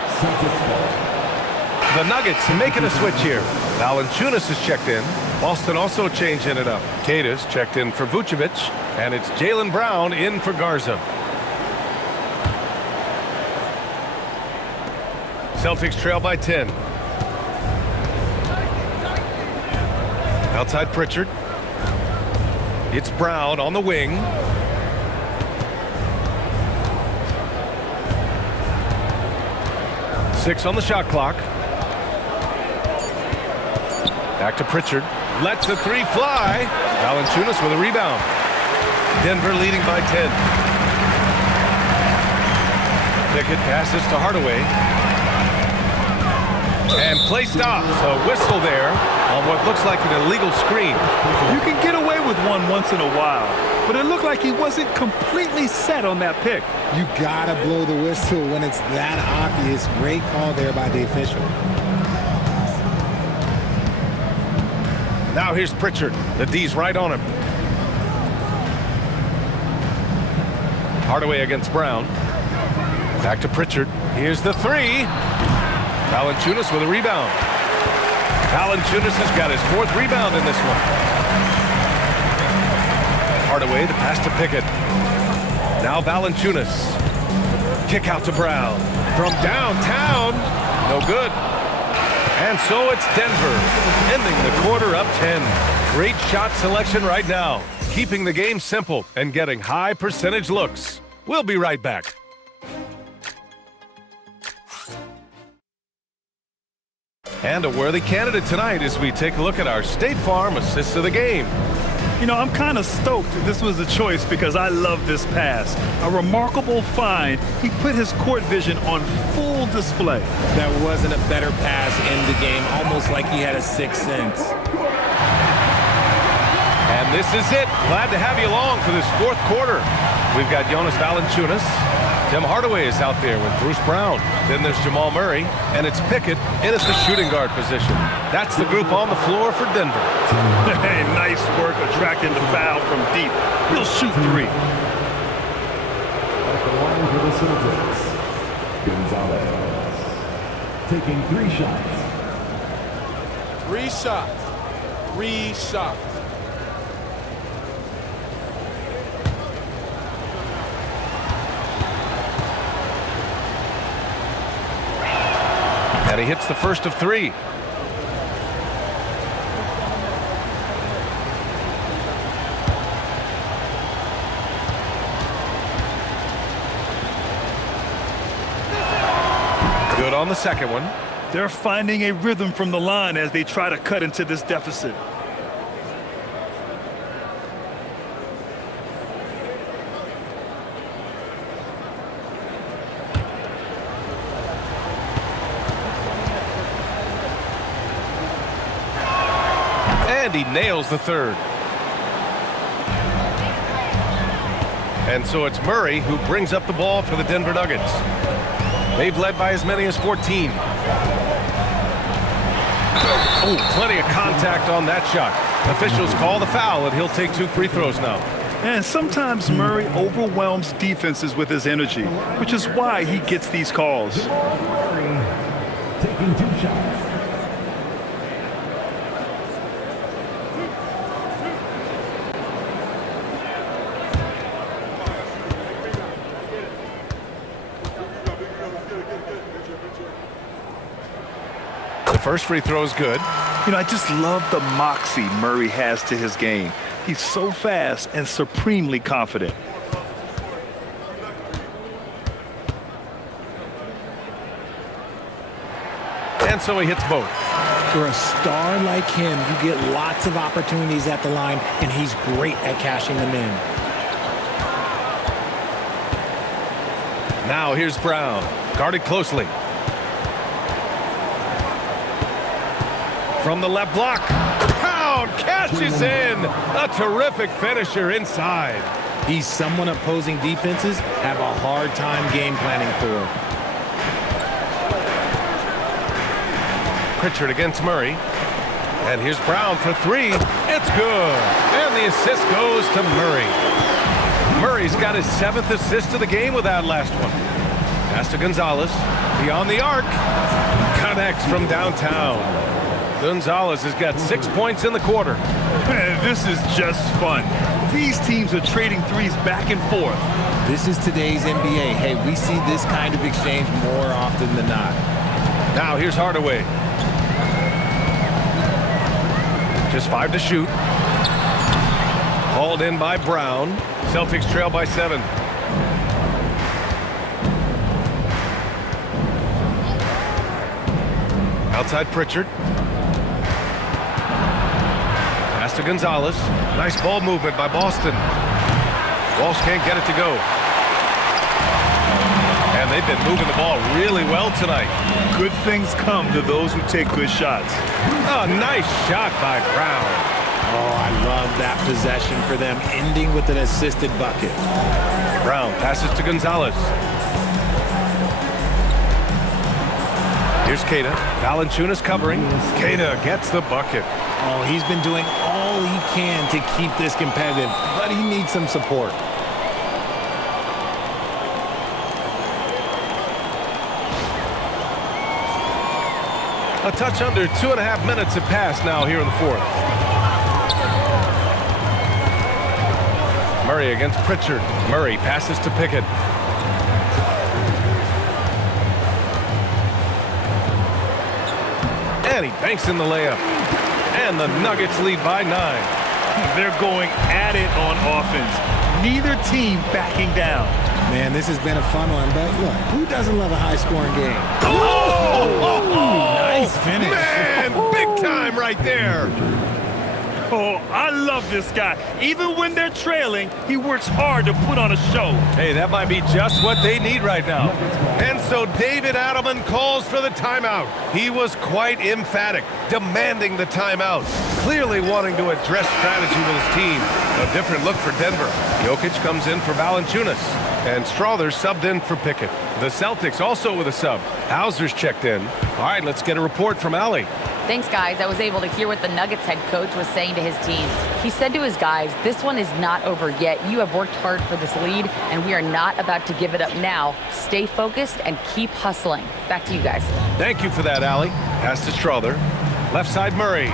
The Nuggets making a switch here. Valanciunas is checked in. Boston also changing it up. Tatus checked in for Vucevic, and it's Jaylen Brown in for Garza. Celtics trail by 10. Outside Pritchard. It's Brown on the wing. Six on the shot clock. Back to Pritchard. Lets the three fly. Valanciunas with a rebound. Denver leading by 10. Pickett passes to Hardaway. And play stops. A whistle there on what looks like an illegal screen. You can get away with one once in a while, but it looked like he wasn't completely set on that pick. You gotta blow the whistle when it's that obvious. Great call there by the official. Now here's Pritchard. The D's right on him. Hardaway against Brown. Back to Pritchard. Here's the three. Valanciunas with a rebound. Valanciunas has got his fourth rebound in this one. Hardaway, the pass to Pickett. Now Valanciunas. Kick out to Brown. From downtown. No good. And so it's Denver, ending the quarter up 10. Great shot selection right now. Keeping the game simple and getting high percentage looks. We'll be right back. And a worthy candidate tonight as we take a look at our State Farm assists of the game. You know, I'm kind of stoked this was a choice because I love this pass. A remarkable find. He put his court vision on full display. That wasn't a better pass in the game, almost like he had a sixth sense. And this is it. Glad to have you along for this fourth quarter. We've got Jonas Valanciunas. Tim Hardaway is out there with Bruce Brown. Then there's Jamal Murray, and it's Pickett in at the shooting guard position. That's the group on the floor for Denver. Hey, nice work attracting the foul from deep. He'll shoot three. At the line for the Celtics, Gonzalez. Taking 3 shots. 3 shots. 3 shots. And he hits the first of 3. Good on the second one. They're finding a rhythm from the line as they try to cut into this deficit. And he nails the third. And so it's Murray who brings up the ball for the Denver Nuggets. They've led by as many as 14. Oh, plenty of contact on that shot. Officials call the foul, and he'll take 2 free throws now. And sometimes Murray overwhelms defenses with his energy, which is why he gets these calls. Taking 2 shots. The first free throw is good. You know, I just love the moxie Murray has to his game. He's so fast and supremely confident. And so he hits both. For a star like him, you get lots of opportunities at the line, and he's great at cashing them in. Now here's Brown, guarded closely. From the left block, Brown cashes in. A terrific finisher inside. He's someone opposing defenses have a hard time game planning for. Pritchard against Murray. And here's Brown for 3. It's good. And the assist goes to Murray. Murray's got his 7th assist of the game with that last one. Pass to Gonzalez. Beyond the arc. Connects from downtown. Gonzalez has got 6 points in the quarter. Man, this is just fun. These teams are trading threes back and forth. This is today's NBA. Hey, we see this kind of exchange more often than not. Now here's Hardaway. Just 5 to shoot. Hauled in by Brown. Celtics trail by 7. Outside Pritchard. Pass to Gonzalez. Nice ball movement by Boston. Walsh can't get it to go. And they've been moving the ball really well tonight. Good things come to those who take good shots. Oh, nice shot by Brown. Oh, I love that possession for them, ending with an assisted bucket. Brown passes to Gonzalez. Here's Queta. Valanciunas covering. Queta gets the bucket. Oh, he's been doing all he can to keep this competitive, but he needs some support. A touch under 2.5 minutes have passed now here in the 4th. Murray against Pritchard. Murray passes to Pickett. And he banks in the layup. And the Nuggets lead by 9. They're going at it on offense. Neither team backing down. Man, this has been a fun one, but look, who doesn't love a high-scoring game? Nice finish. Man, big time right there. Oh, I love this guy. Even when they're trailing, he works hard to put on a show. Hey, that might be just what they need right now. And so David Adelman calls for the timeout. He was quite emphatic, demanding the timeout, clearly wanting to address strategy with his team. A different look for Denver. Jokic comes in for Valanciunas, and Strother subbed in for Pickett. The Celtics also with a sub. Hauser's checked in. All right, let's get a report from Allie. Thanks, guys. I was able to hear what the Nuggets head coach was saying to his team. He said to his guys, this one is not over yet. You have worked hard for this lead, and we are not about to give it up now. Stay focused and keep hustling. Back to you guys. Thank you for that, Allie. Pass to Strother. Left side, Murray.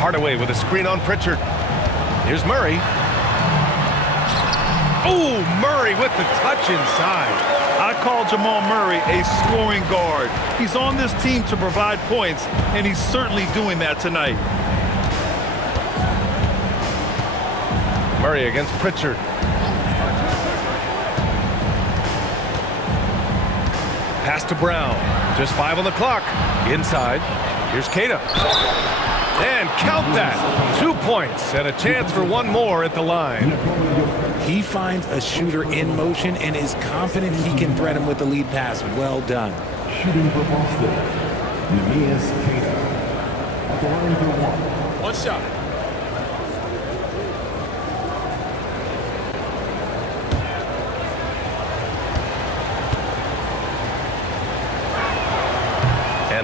Hardaway with a screen on Pritchard. Here's Murray. Oh, Murray with the touch inside. I call Jamal Murray a scoring guard. He's on this team to provide points, and he's certainly doing that tonight. Murray against Pritchard. Pass to Brown. Just 5 on the clock. Inside. Here's Queta. And count that. 2 points and a chance for one more at the line. He finds a shooter in motion and is confident he can thread him with the lead pass. Well done. Shooting for Boston, Queta. At the line for 1. One shot.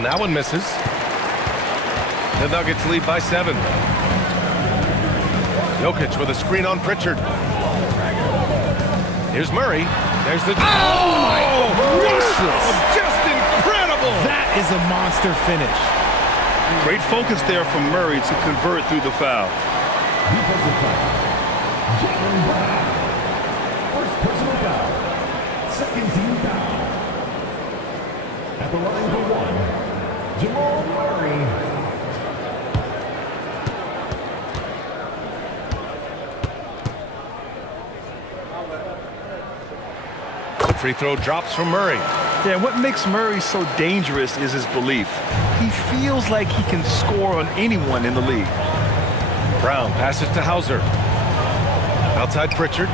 And that one misses. The Nuggets lead by 7. Jokic with a screen on Pritchard. Here's Murray. There's the... Oh my gracious! Just incredible! That is a monster finish. Great focus there from Murray to convert through the foul. Defensive foul. Jaylen Brown. First personal foul. Second team foul. At the line for 1, Jamal Murray. Free throw drops from Murray. Yeah, what makes Murray so dangerous is his belief. He feels like he can score on anyone in the league. Brown passes to Hauser. Outside Pritchard.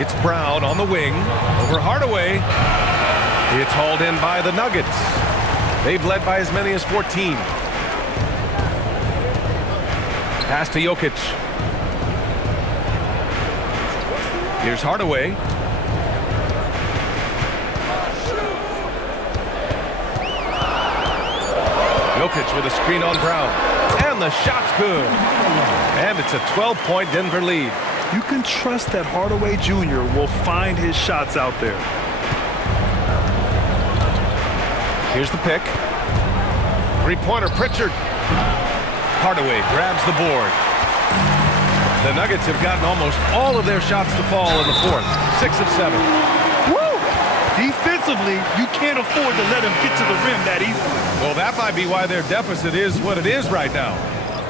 It's Brown on the wing. Over Hardaway. It's hauled in by the Nuggets. They've led by as many as 14. Pass to Jokic. Here's Hardaway. Jokic with a screen on Brown. And the shot's good. And it's a 12-point Denver lead. You can trust that Hardaway Jr. will find his shots out there. Here's the pick. Three-pointer, Pritchard. Hardaway grabs the board. The Nuggets have gotten almost all of their shots to fall in the fourth. 6 of 7. Woo! Defensively, you can't afford to let him get to the rim that easily. Well, that might be why their deficit is what it is right now.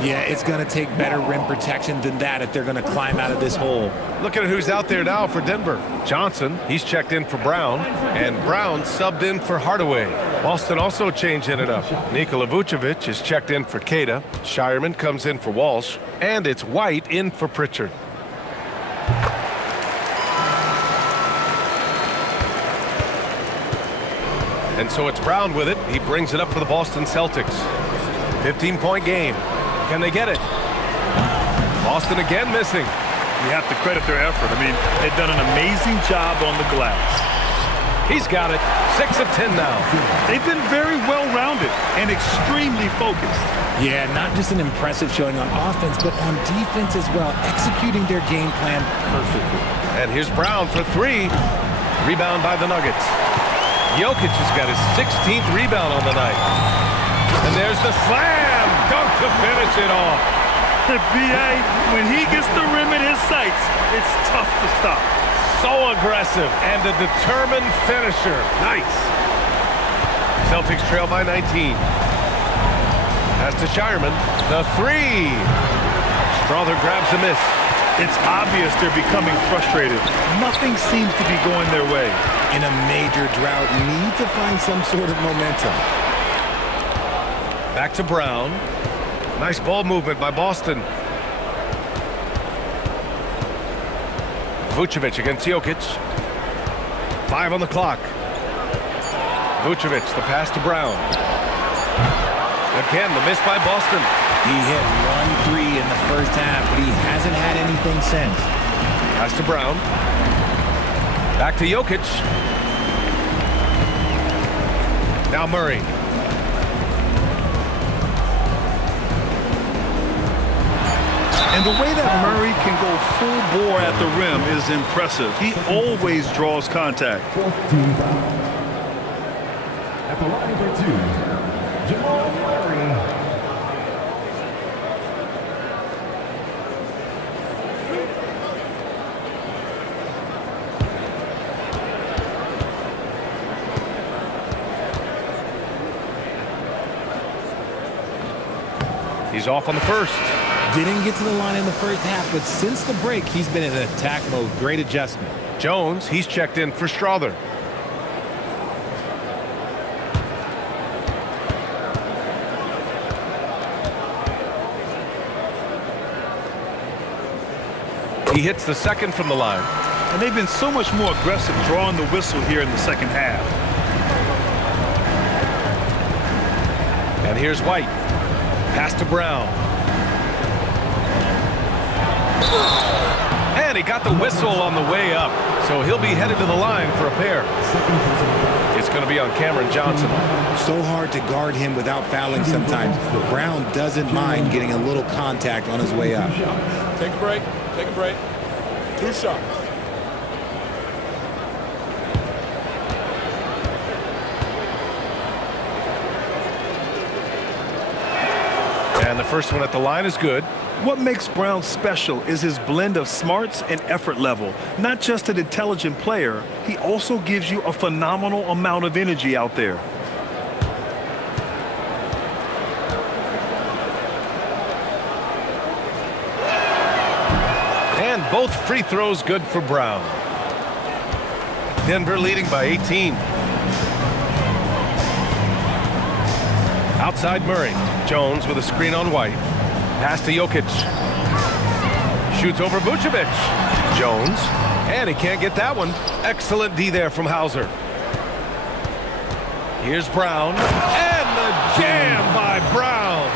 Yeah, it's going to take better rim protection than that if they're going to climb out of this hole. Look at who's out there now for Denver. Johnson, he's checked in for Brown, and Brown subbed in for Hardaway. Boston also changing it up. Nikola Jokic is checked in for Queta. Shireman comes in for Walsh, and it's White in for Pritchard. And so it's Brown with it. He brings it up for the Boston Celtics. 15-point game. Can they get it? Boston again missing. You have to credit their effort. I mean, they've done an amazing job on the glass. He's got it. 6 of 10 now. They've been very well-rounded and extremely focused. Yeah, not just an impressive showing on offense, but on defense as well, executing their game plan perfectly. And here's Brown for 3. Rebound by the Nuggets. Jokic has got his 16th rebound on the night. And there's the slam dunk to finish it off. The BA, when he gets the rim in his sights, it's tough to stop. So aggressive and a determined finisher. Nice. Celtics trail by 19. Pass to Shireman. The 3. Strother grabs a miss. It's obvious they're becoming frustrated. Nothing seems to be going their way. In a major drought, need to find some sort of momentum. Back to Brown. Nice ball movement by Boston. Vucevic against Jokic. 5 on the clock. Vucevic, the pass to Brown. Again, the miss by Boston. He hit 1 3 in the first half, but he hasn't had anything since. Pass to Brown. Back to Jokic. Now Murray. And the way that Murray can go full bore at the rim is impressive. He always draws contact. 4th team foul. At the line for 2, Jamal Murray. He's off on the first. Didn't get to the line in the first half, but since the break, he's been in attack mode. Great adjustment. Jones, he's checked in for Strother. He hits the second from the line. And they've been so much more aggressive drawing the whistle here in the second half. And here's White. Pass to Brown. And he got the whistle on the way up, so he'll be headed to the line for a pair. It's going to be on Cameron Johnson. So hard to guard him without fouling sometimes. Brown doesn't mind getting a little contact on his way up. Take a break. Take a break. 2 shots. And the first one at the line is good. What makes Brown special is his blend of smarts and effort level. Not just an intelligent player, he also gives you a phenomenal amount of energy out there. And both free throws good for Brown. Denver leading by 18. Outside Murray. Jones with a screen on White. Pass to Jokic. Shoots over Vucevic. Jones. And he can't get that one. Excellent D there from Hauser. Here's Brown. And the jam by Brown.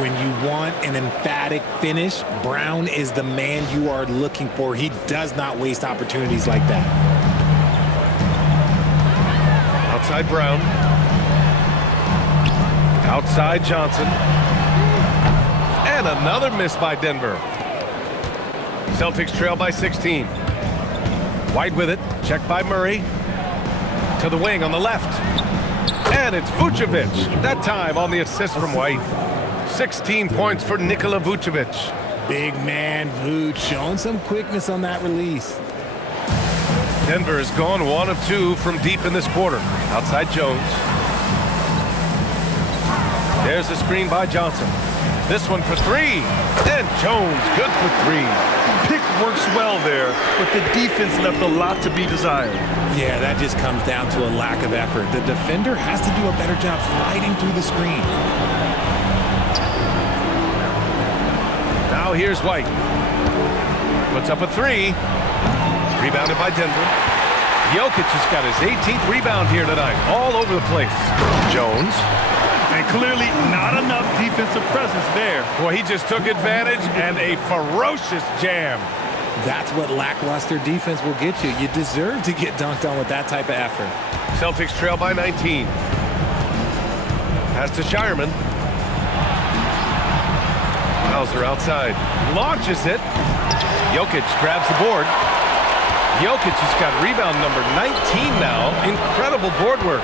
When you want an emphatic finish, Brown is the man you are looking for. He does not waste opportunities like that. Outside Brown. Outside Johnson. And another miss by Denver. Celtics trail by 16. White with it. Checked by Murray. To the wing on the left. And it's Vucevic. That time on the assist from White. 16 points for Nikola Vucevic. Big man Vuce showing some quickness on that release. Denver has gone 1 of 2 from deep in this quarter. Outside Jones. There's a screen by Johnson. This one for 3. And Jones good for 3. Pick works well there, but the defense left a lot to be desired. Yeah, that just comes down to a lack of effort. The defender has to do a better job fighting through the screen. Now here's White. Puts up a 3. Rebounded by Denver. Jokic has got his 18th rebound here tonight. All over the place. Jones. And clearly not enough defensive presence there. Boy, he just took advantage and a ferocious jam. That's what lackluster defense will get you. You deserve to get dunked on with that type of effort. Celtics trail by 19. Pass to Shireman. Hauser outside. Launches it. Jokic grabs the board. Jokic has got rebound number 19 now. Incredible board work.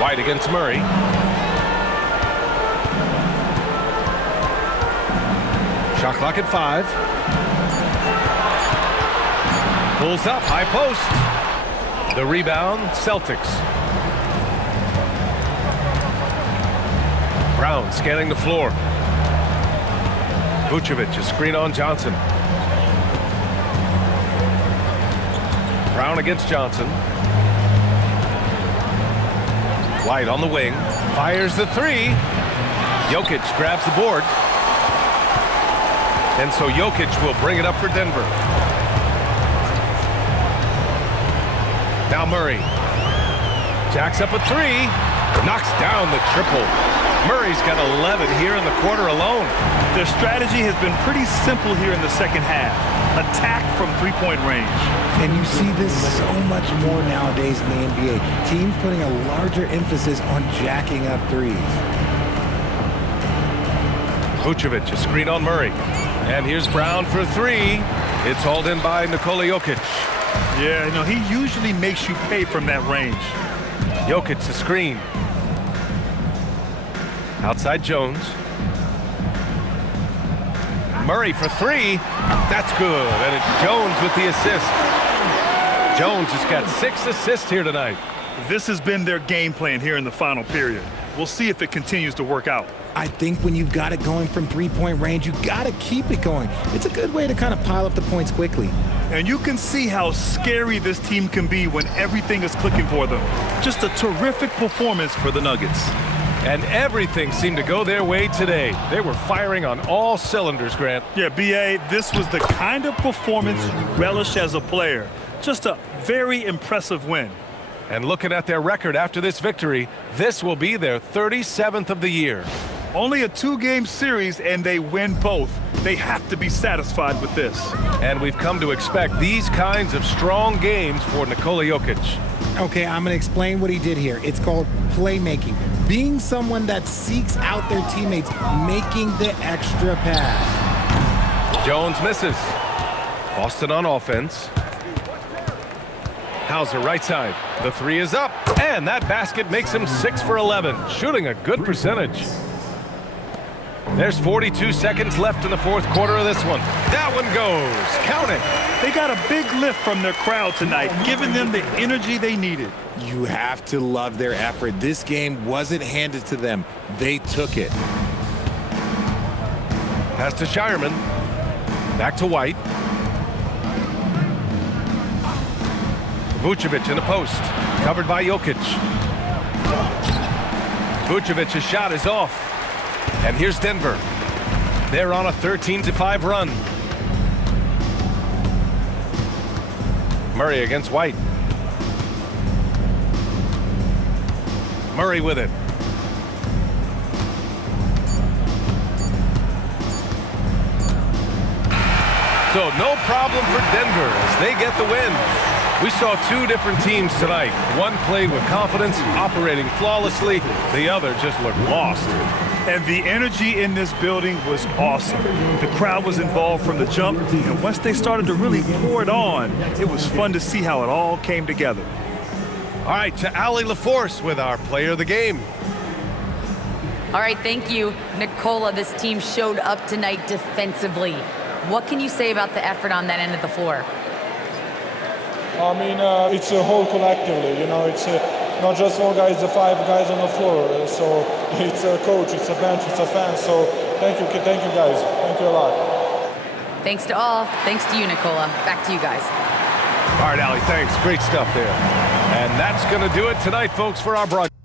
White against Murray. Shot clock at 5. Pulls up, high post. The rebound, Celtics. Brown scanning the floor. Vucevic, a screen on Johnson. Brown against Johnson. White on the wing, fires the 3. Jokic grabs the board. And so Jokic will bring it up for Denver. Now Murray. Jacks up a 3. Knocks down the triple. Murray's got 11 here in the quarter alone. Their strategy has been pretty simple here in the second half. Attack from three-point range. And you see this so much more nowadays in the NBA. Teams putting a larger emphasis on jacking up threes. Vucevic, a screen on Murray. And here's Brown for 3. It's hauled in by Nikola Jokic. Yeah, you know, he usually makes you pay from that range. Jokic, a screen. Outside Jones. Murray for 3. That's good. And it's Jones with the assist. Jones has got 6 assists here tonight. This has been their game plan here in the final period. We'll see if it continues to work out. I think when you've got it going from three-point range, you got to keep it going. It's a good way to kind of pile up the points quickly. And you can see how scary this team can be when everything is clicking for them. Just a terrific performance for the Nuggets. And everything seemed to go their way today. They were firing on all cylinders, Grant. Yeah, B.A., this was the kind of performance you relish as a player. Just a very impressive win. And looking at their record after this victory, this will be their 37th of the year. Only a 2-game series, and they win both. They have to be satisfied with this. And we've come to expect these kinds of strong games for Nikola Jokic. Okay, I'm going to explain what he did here. It's called playmaking. Being someone that seeks out their teammates, making the extra pass. Jones misses. Boston on offense. Hauser right side. The three is up. And that basket makes him 6 for 11, shooting a good percentage. There's 42 seconds left in the fourth quarter of this one. That one goes. Count it. They got a big lift from their crowd tonight, giving them the energy they needed. You have to love their effort. This game wasn't handed to them. They took it. Pass to Shireman. Back to White. Vucevic in the post. Covered by Jokic. Vucevic's shot is off. And here's Denver. They're on a 13-5 run. Murray against White. Murray with it. So no problem for Denver as they get the win. We saw two different teams tonight. One played with confidence, operating flawlessly. The other just looked lost. And the energy in this building was awesome. The crowd was involved from the jump, and once they started to really pour it on, it was fun to see how it all came together. All right, to Allie LaForce with our player of the game. All right, thank you, Nikola. This team showed up tonight defensively. What can you say about the effort on that end of the floor? I mean, it's a whole collectively, you know, it's not just one guy, it's the 5 guys on the floor. So it's a coach, it's a bench, it's a fan. So thank you guys. Thank you a lot. Thanks to all. Thanks to you, Nikola. Back to you guys. All right, Allie, thanks. Great stuff there. And that's going to do it tonight, folks, for our broadcast.